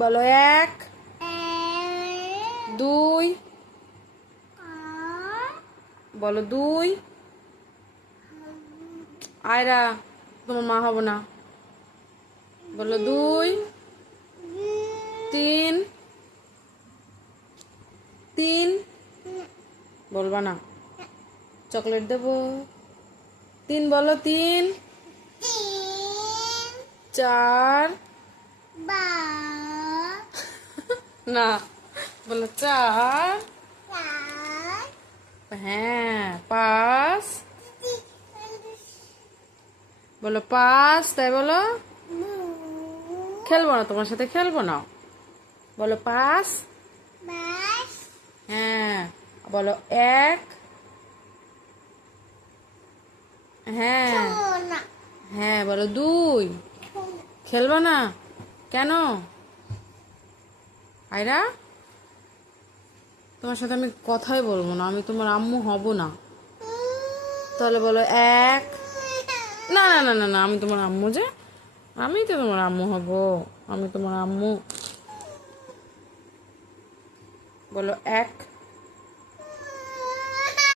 বলো এক, দুই, বলো দুই। আয়রা, তোমার মা হব না। বলো দুই, তিন, তিন, বলবা না, চকলেট দেবো। তিন বলো, তিন, চার, না, বলো চার, হ্যাঁ পাঁচ, বলো পাঁচ, তাই বলো। খেলবো না, তোমার সাথে খেলবো না। বলো পাঁচ, হ্যাঁ বলো এক, হ্যাঁ হ্যাঁ বলো দুই। খেলবো না কেন? আয়রা, তোমার সাথে আমি কথাই বলবো না, আমি তোমার আম্মু হব না। তাহলে বলো এক, না না না না না, আমি তোমার আম্মু যে, আমি তো তোমার আম্মু হব, আমি তোমার আম্মু। বলো এক,